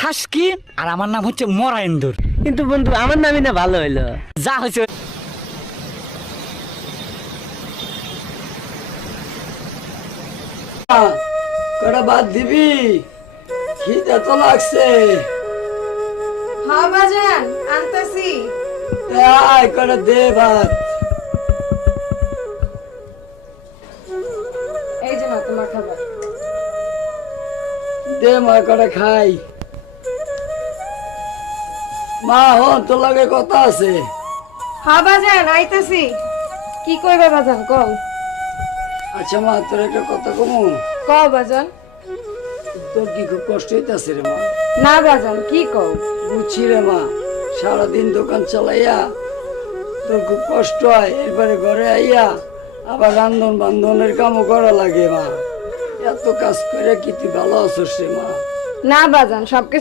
খাস কি? আর আমার নাম হচ্ছে মরাইন্দুর। কিন্তু বন্ধু আমার নামই না ভালো হইলো। যা হয়েছে কটা ভাত দিবি? খিদে তো লাগছে। হ্যাঁ বাজান আনতাছি। আয় কটা দে ভাত। এই যে না তোমার খাবার। দে মা কটা খাই। মা হন তোর লাগে কথা আছে। হ্যাঁ বাজান আইতাছি। কি কইবে বাজান কও? আচ্ছা মা তোর একটা কথা কমু। কও বাজান। তোর কি খুব কষ্ট হইতাছে রে মা? না বাজান কি কও? বুঝছি রে মা, সারাদিন দোকান চালাইয়া তোর খুব কষ্ট হয়, এরপরে ঘরে আইয়া আবার রান্ধন বান্ধনের কামও করা লাগে মা। এত কাজ করে কি তুই ভালো আছিস রে মা? না বাজান সবকিছু